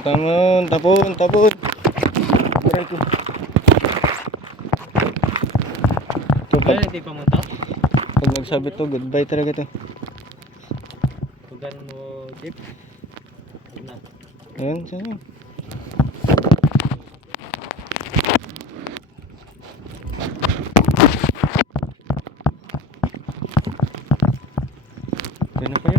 Tamon, tapon, tapon. Aray ko. Ito Kaya hindi pa munta? pag nagsabit to, goodbye talaga to. Tugan mo, Jeep. Huwag na. Ayan, saan yun? Ayan na kayo.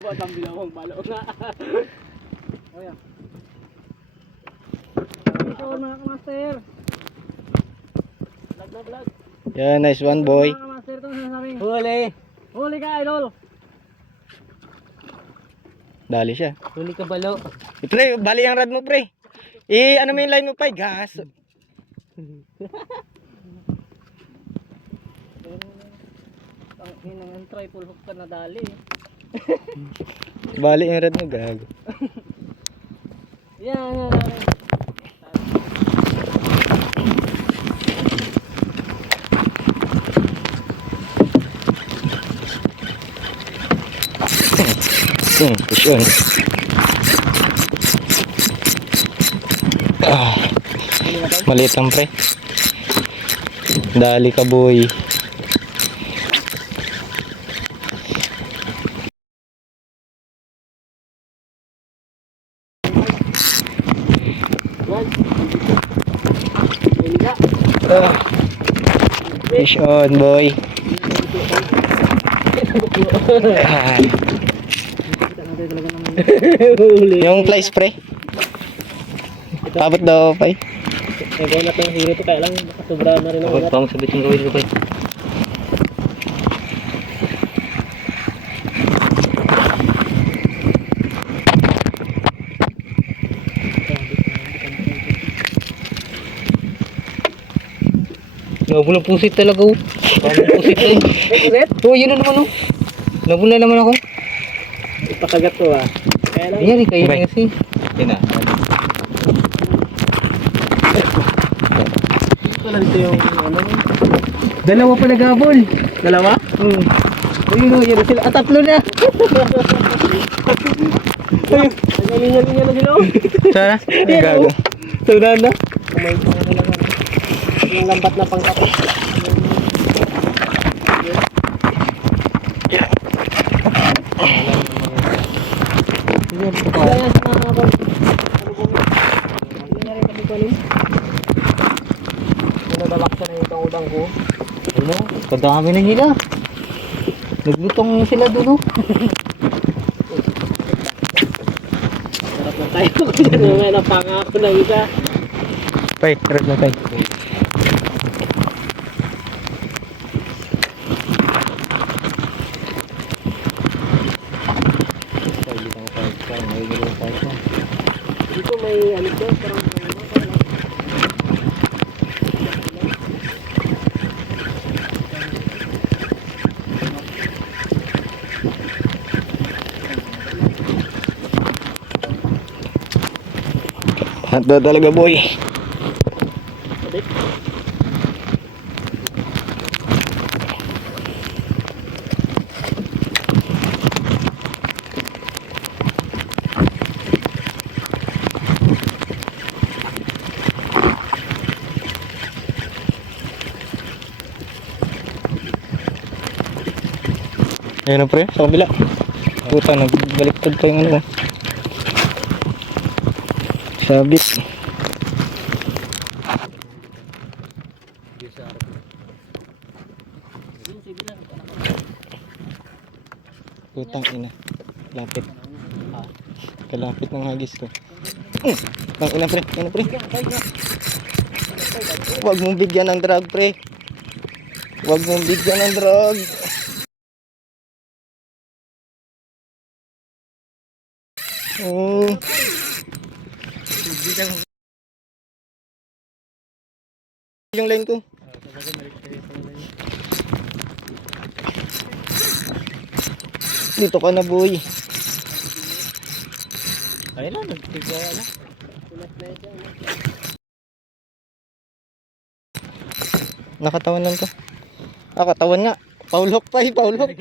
Buat ang bilawang balo nga. Oh yeah. Ito mga kamaster. Vlog na vlog. Yeah, nice one boy. Mga kamaster itong sinasabing. Huli. Huli ka idol. Dali siya. Huli ka balo. Pre, bali ang rad mo pre. Ano mo yung line mo pa? Gas. Ang hinang triple hook ka na dali. Bali ang rad mo, gago. Yan. Push on. Maliit lang pre. Dali ka boy. Fish on boy. Yung fly spray. Tapos daw pa. Nagawin natin yung hero to kaya lang nakasubra na rin ang ulat. Pang sabit yung gawin ko pa. Nabulang pusit talaga oh. Nabulang pusit eh. Pusit? Oh, yun na naman oh. Nabulang naman ako. Ipakagat to ah. Kaya lang. Ayan, kayo na kasi. Yan na. Ito lang ito yung ano. Dalawa pa nagabol. Dalawa? Ayun oh, yan sila. Tatlo na. Nagalinya-linya na sila oh. Sana? Gago. Tuna na. Kumay pa na talaga. Yung lambat na pangkapit. Kaya sa mga bol. Hindi na rin kami kunin. Nadalak ka na yung udang ko. Ano? Kadami na nila. Naglutong sila doon oh. Sarap na tayo. Kung may napangako na isa. Pay, harap na pay. Dito may ano to, parang Handa talaga boy. Ayun na pre, sa kabila. Puta, nagbaliktad pa yung ano mo. Sabit. Putang ina. Lapit. Kalapit ng hagis to. Tang ina pre, ano pre? Huwag mong bigyan ng drag pre. Huwag mong bigyan ng drag. Yung line ko. Dito ka na, boy. Ayun na, nagtigaya na. Nakatawan lang to. Ah, katawan nga. Paulhok, pay, paulhok.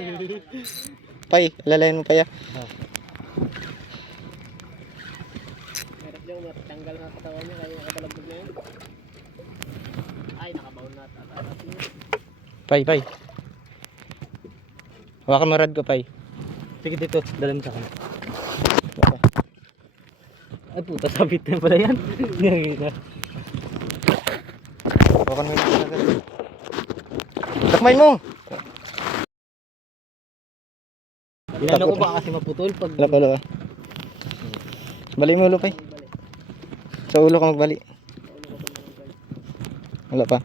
Pay, alalayan mo pa ya. Meron yung matanggal na katawan niya, kaya nakabalagbog na yun. Ay, nakabaon na. Pay, pay. Hawakan mo rad ko, pay. Sige dito, dalam sa kanya. Ay puta, sabit na pala yan. Hawakan mo yung agad. Takmay mo! Inano ko ba kasi maputol pag... Wala pa, wala pa. Bali mo ulo, pay. Sa ulo ka magbali. Wala pa.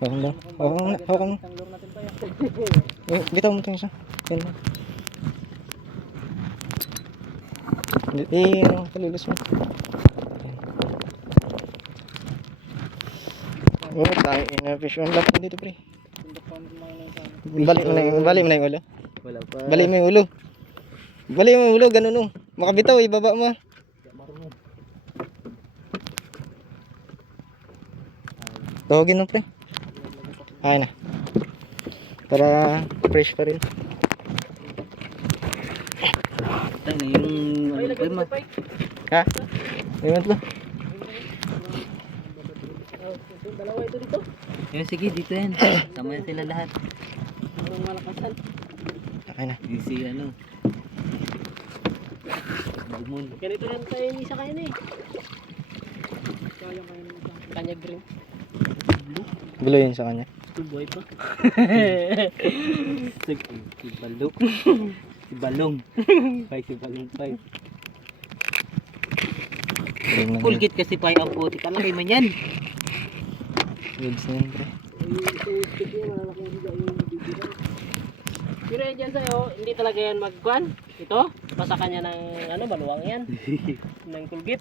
Hawakan mo. Hawakan mo na, hawakan mo. Tanglong natin pa yan. Bitaw mo ito yung isa. Yan lang. Ano, palilis mo. Oh, tayo na fish on lap dito, pre. Balik mo na yung ulo. Wala pa. Balik mo yung ulo. Balik mo yung ulo, ganun oh. Makabitaw, ibaba mo. Tawagin mo, pre. Ay na. Para fresh pa rin. Tayo na yung... Ano pa yun, Ha? Ayun to. dalawa ito dito. Yung sige, dito yan. Sama sila lahat. Parang malakasan. Okay na. Easy ano. Balmon. Ganito lang tayo yung isa kayo na eh. Kaya kayo ng isa. Kanya green. Gulo yun sa kanya. Buhay pa. Si Balok. Si Balong. Si Balong pa. Pulgit kasi pa ang puti. Kalaki man yan. Goods na yun, pre. Pero yan dyan sa'yo, hindi talaga yan magkuhan. Ito, basa kanya ng ano, maluwang yan. Ng kulgit.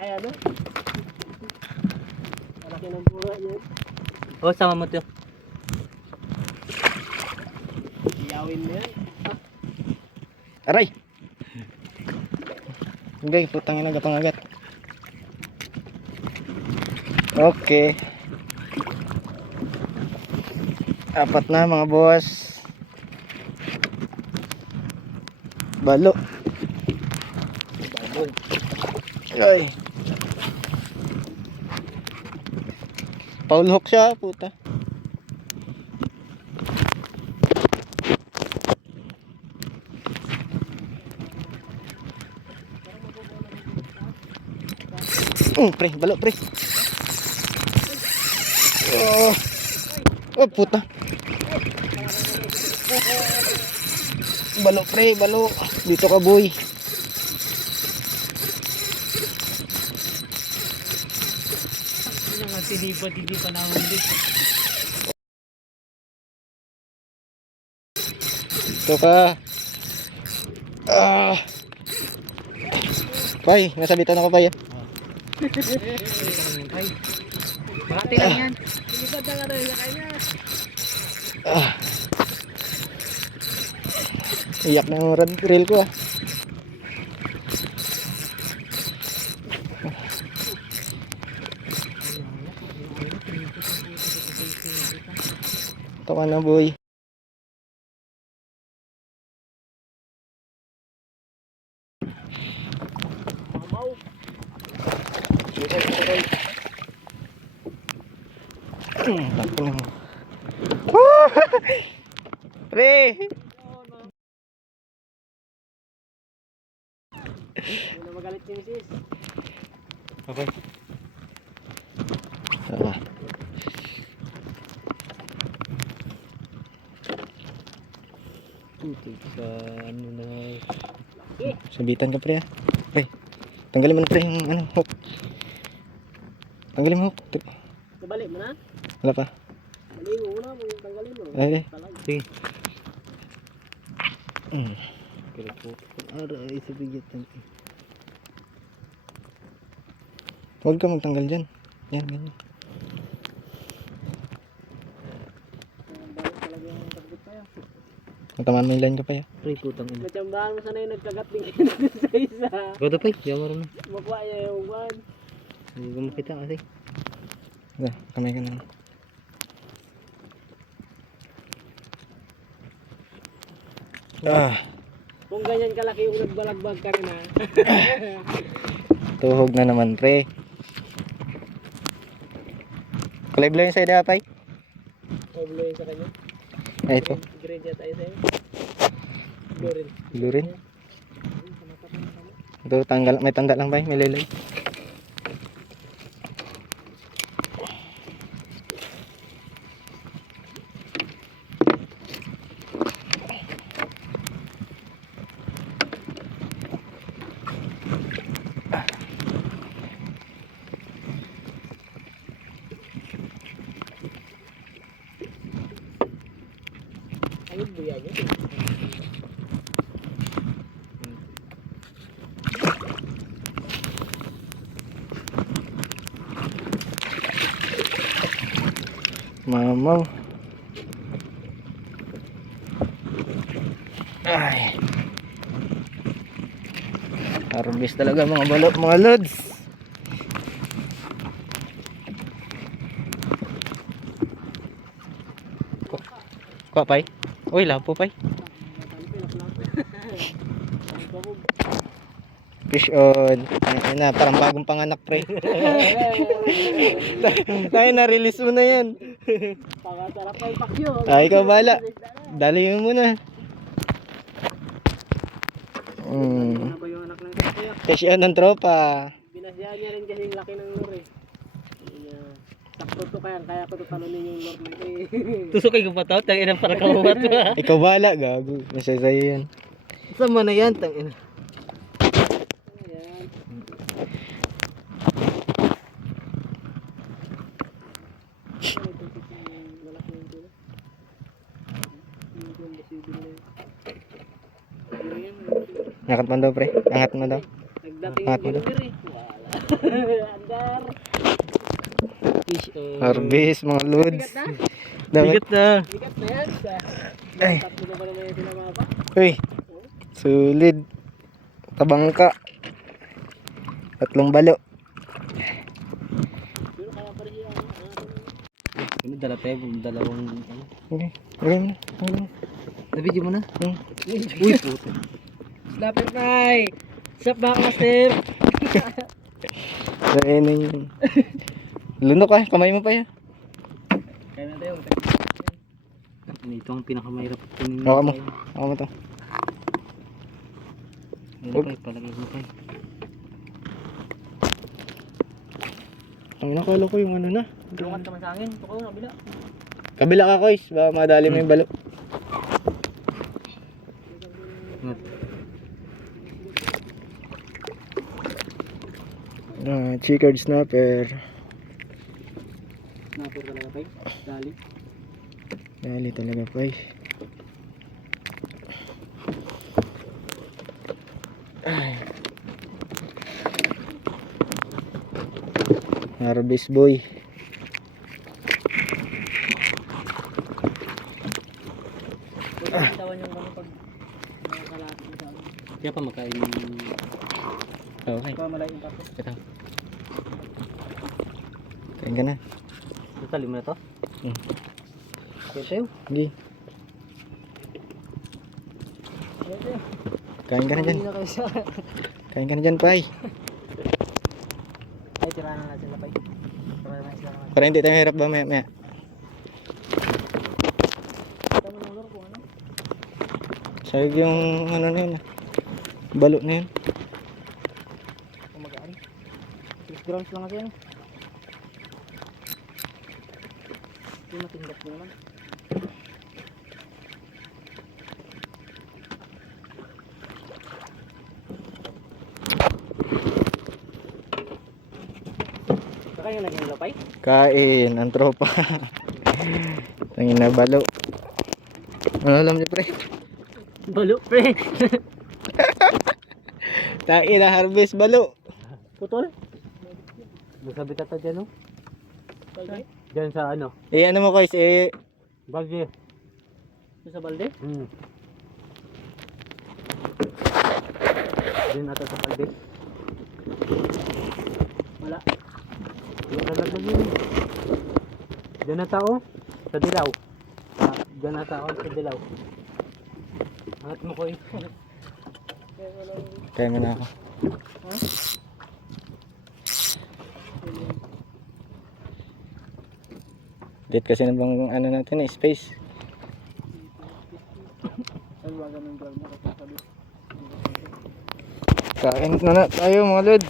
Ay ano. Malaki ng buha yan. Oh, sama mo to. Iyawin mo yan. Aray! Okay, putang ina, gapangagat. Okay. Apat na mga boss. Balo. Ay. Paul hook siya, puta. Pre, balo, pre. Oh. Oh, puta. Balo, pre, balo. Dito ka, boy. Hindi nga sinipat, hindi pa nahuli. Dito ka. Ah. Pay, nasabitan ako, pay. Bakit lang yan? Sinipat na nga doon sa kanya. Ah. Iyak na yung reel ko, ah. Ito ka na, boy. Takpo na mo. Pre! Hindi na magalit si Mrs. Okay. Ah. Sa ano na... Sabitan ka, pre, ah. Pre, tanggalin mo na, pre, yung ano, hook. Tanggalin mo hook. Nabalik mo na? Wala pa. Balik mo muna, tanggalin mo. Ay, Sige. Pero po, aray, sabitan. Huwag ka magtanggal dyan. Yan, ganyan. Matamaan mo yung line ka pa ya. Pre, putang ina. Matsambahan mo sana yung nagkagat din sa isa. Godo pa, di ako na. Makuha niya yung one. Hindi ko makita kasi. Kamay ka na. Kung ganyan kalaki yung nagbalagbag ka rin ha. Tuhog na naman pre. Kulay blue yung sa'yo dapay. O blue yun sa kanya. Ay ito. Green niya tayo sa'yo. Blue rin. Blue rin. Ito tanggal, may tanda lang ba? May lilay. Ayun buya niya. Mamaw. Ay. Harvest talaga mga balot, mga lods. Kuha pay. Uy, lapo pay. Fish on. Ayun na, parang bagong panganak pre. Tayo na-release mo na yan. Pakasarap pa yung pakyo. Ikaw bala. Dali mo muna. Ano ba yung anak ng kaya? Fish on ng tropa. Binasyahan niya rin kasi yung laki ng lure eh. Sakto to kaya ko to talunin yung lure na ito eh. Tusok ko pa to, tang ina para kamuhat ko. Ikaw bala, gago. Nasa sa'yo yan. Sama na yan, tang ina. Ayan. Angat mo daw pre. Angat mo daw. Nagdating Angat mo yung daw. lure eh. Wala. Andar. Fish on. Harvest mga lods. Dapat. Bigat na. Bigat na yan. Ay. Tatlo na ba naman yung tinamapa? Uy. Solid. Tabangka. 3 balo. Pero kaya pa rin yung Ano, dala tayo, dalawang ano. Okay. Gawin mo na. Gawin mo. Nabidyo mo na? Uy, puto. Slapper Pie! Sup back master? Ayun na yun. Lunok ka. Kamay mo pa yan. Kaya na tayo. Ito ang pinakamahirap kunin. Hawa mo. Hawa mo to. Ano pa, palagay mo pa. Ang nakala ko yung ano na. Lukat naman sa akin. Ito ko, nabila. Kabila ka, Kois. Baka madali mo yung balo. Chicard snapper. Snapper talaga pa Dali. Dali talaga pa Ay. Harvest boy. Tawan yung gano'n pag nakakalapit sa akin. Kaya pa makain. Okay. Ikaw malaking papo. Ito. Kain ka na. Tali mo na to? Kaya tayo. Sige. Kain ka na dyan. Hindi na kayo sa akin. Kain ka na dyan, Pai. Ay, tirahan na natin na pa. Para naman sila naman. Para hindi tayo hirap ba maya. Ito mo nulor kung ano. Sayag yung ano na yun. Balo na yun. Kung mag-aari. 6 grams lang kasi yan. Hindi matinggap mo naman. Kaya yung naging lapay? Kain, ang tropa. Tangin na balo. Ano alam niyo pre? Balo, pre. Tain na harvest balo. Putol? Masabi ka to dyan, no? Okay. Dyan sa ano? Ano mo guys, Bagyo. Doon sa balde? Doon ata sa palde. Wala. Yung nalaglag yun. Diyan na tao. Sa dilaw. Diyan na tao sa dilaw. Angat mo ko eh. Kaya mo na ako. Date kasi na bang ano natin eh, space. Kain na tayo mga lods.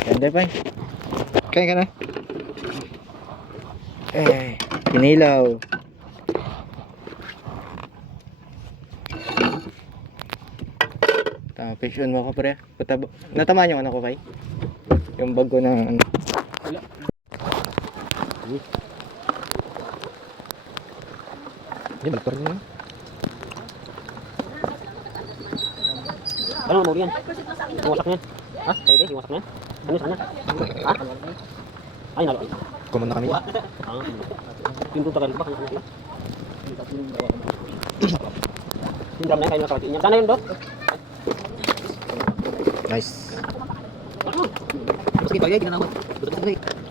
Ganda pa. Kain ka na. Eh, pinilaw. Fish on mo ko pre. Natamaan yung ano ko kay? Yung bag ko na ano. Hindi, balik pa rin naman. Ano mo yan? Iwasak niyan. Ha? Tayo ba? Iwasak niyan? Ano sana? Ha? Ay, nalo. Kuman na kami. Pinto tagal ba? Sindram na kayo nakakati niya. Sana yun, Dok? Nice. Sige, bagay, ginanawan. Betul-betul.